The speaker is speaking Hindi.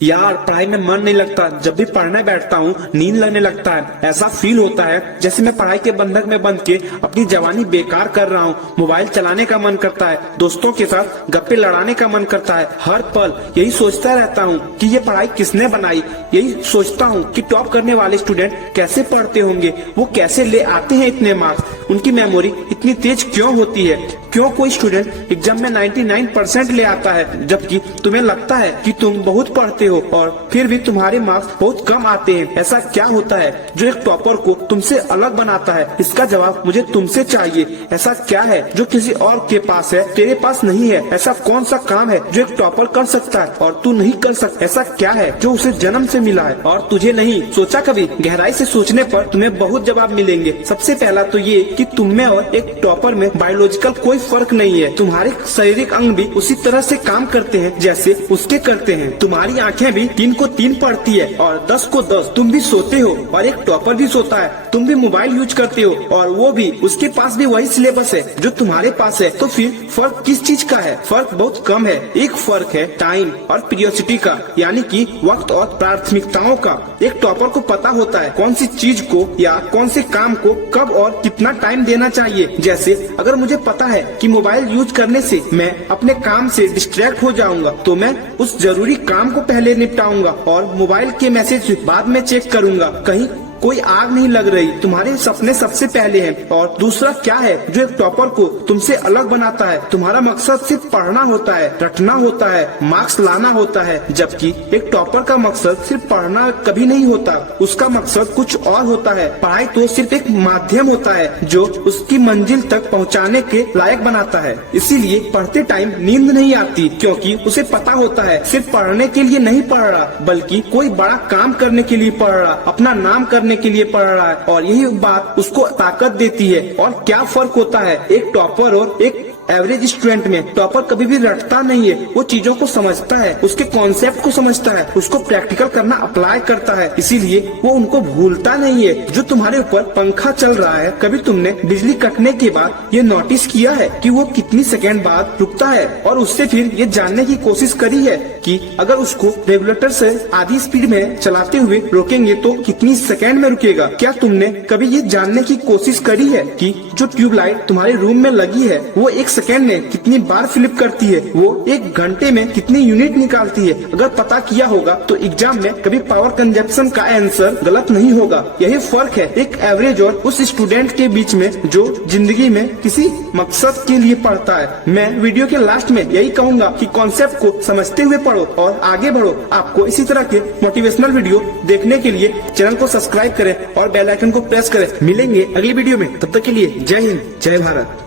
यार पढ़ाई में मन नहीं लगता। जब भी पढ़ने बैठता हूँ नींद लगने लगता है। ऐसा फील होता है जैसे मैं पढ़ाई के बंधक में बंध के अपनी जवानी बेकार कर रहा हूँ। मोबाइल चलाने का मन करता है, दोस्तों के साथ गप्पे लड़ाने का मन करता है। हर पल यही सोचता रहता हूँ कि ये पढ़ाई किसने बनाई। यही सोचता हूँ कि टॉप करने वाले स्टूडेंट कैसे पढ़ते होंगे, वो कैसे ले आते हैं इतने मार्क्स, उनकी मेमोरी इतनी तेज क्यों होती है। क्यों कोई स्टूडेंट एग्जाम में 99% ले आता है, जबकि तुम्हें लगता है कि तुम बहुत पढ़ते हो और फिर भी तुम्हारे मार्क्स बहुत कम आते हैं। ऐसा क्या होता है जो एक टॉपर को तुमसे अलग बनाता है? इसका जवाब मुझे तुमसे चाहिए। ऐसा क्या है जो किसी और के पास है, तेरे पास नहीं है? ऐसा कौन सा काम है जो एक टॉपर कर सकता है और तू नहीं कर सकता? ऐसा क्या है जो उसे जन्म से मिला है और तुझे नहीं? सोचा कभी? गहराई से सोचने पर तुम्हें बहुत जवाब मिलेंगे। सबसे पहला तो ये कि तुम में और एक टॉपर में बायोलॉजिकल कोई फर्क नहीं है। तुम्हारे शारीरिक अंग भी उसी तरह से काम करते हैं जैसे उसके करते हैं। तुम्हारी आंखें भी 3 को 3 पढ़ती है और 10 को 10। तुम भी सोते हो और एक टॉपर भी सोता है। तुम भी मोबाइल यूज करते हो और वो भी, उसके पास भी वही सिलेबस है जो तुम्हारे पास है। तो फिर फर्क किस चीज का है? फर्क बहुत कम है। एक फर्क है टाइम और पीरियोडिसिटी का, यानी कि वक्त और प्राथमिकताओं का। एक टॉपर को पता होता है कौन सी चीज को या कौन से काम को कब और कितना टाइम देना चाहिए। जैसे अगर मुझे पता है कि मोबाइल यूज करने से मैं अपने काम से डिस्ट्रैक्ट हो जाऊंगा, तो मैं उस जरूरी काम को पहले निपटाऊंगा और मोबाइल के मैसेज बाद में चेक करूंगा। कहीं कोई आग नहीं लग रही, तुम्हारे सपने सबसे पहले हैं। और दूसरा क्या है जो एक टॉपर को तुमसे अलग बनाता है? तुम्हारा मकसद सिर्फ पढ़ना होता है, रटना होता है, मार्क्स लाना होता है, जबकि एक टॉपर का मकसद सिर्फ पढ़ना कभी नहीं होता। उसका मकसद कुछ और होता है। पढ़ाई तो सिर्फ एक माध्यम होता है जो उसकी मंजिल तक पहुँचाने के लायक बनाता है। इसीलिए पढ़ते टाइम नींद नहीं आती, क्योंकि उसे पता होता है सिर्फ पढ़ने के लिए नहीं पढ़ रहा, बल्कि कोई बड़ा काम करने के लिए पढ़ रहा, अपना नाम करने के लिए पढ़ रहा है। और यही बात उसको ताकत देती है। और क्या फर्क होता है एक टॉपर और एक एवरेज स्टूडेंट में? टॉपर कभी भी रटता नहीं है, वो चीजों को समझता है, उसके कॉन्सेप्ट को समझता है, उसको प्रैक्टिकल करना अप्लाई करता है, इसीलिए वो उनको भूलता नहीं है। जो तुम्हारे ऊपर पंखा चल रहा है, कभी तुमने बिजली कटने के बाद ये नोटिस किया है कि वो कितनी सेकेंड बाद रुकता है? और उससे फिर ये जानने की कोशिश करी है कि अगर उसको रेगुलेटर से आधी स्पीड में चलाते हुए रोकेंगे तो कितनी सेकेंड में रुकेगा? क्या तुमने कभी ये जानने की कोशिश करी है कि जो ट्यूबलाइट तुम्हारे रूम में लगी है वो एक सेकेंड में कितनी बार फ्लिप करती है, वो एक घंटे में कितनी यूनिट निकालती है? अगर पता किया होगा तो एग्जाम में कभी पावर कंजप्शन का आंसर गलत नहीं होगा। यही फर्क है एक एवरेज और उस स्टूडेंट के बीच में जो जिंदगी में किसी मकसद के लिए पढ़ता है। मैं वीडियो के लास्ट में यही कहूँगा कि कॉन्सेप्ट को समझते हुए पढ़ो और आगे बढ़ो। आपको इसी तरह के मोटिवेशनल वीडियो देखने के लिए चैनल को सब्सक्राइब करें और बेल आइकन को प्रेस करें। मिलेंगे अगली वीडियो में, तब तक के लिए जय हिंद, जय भारत।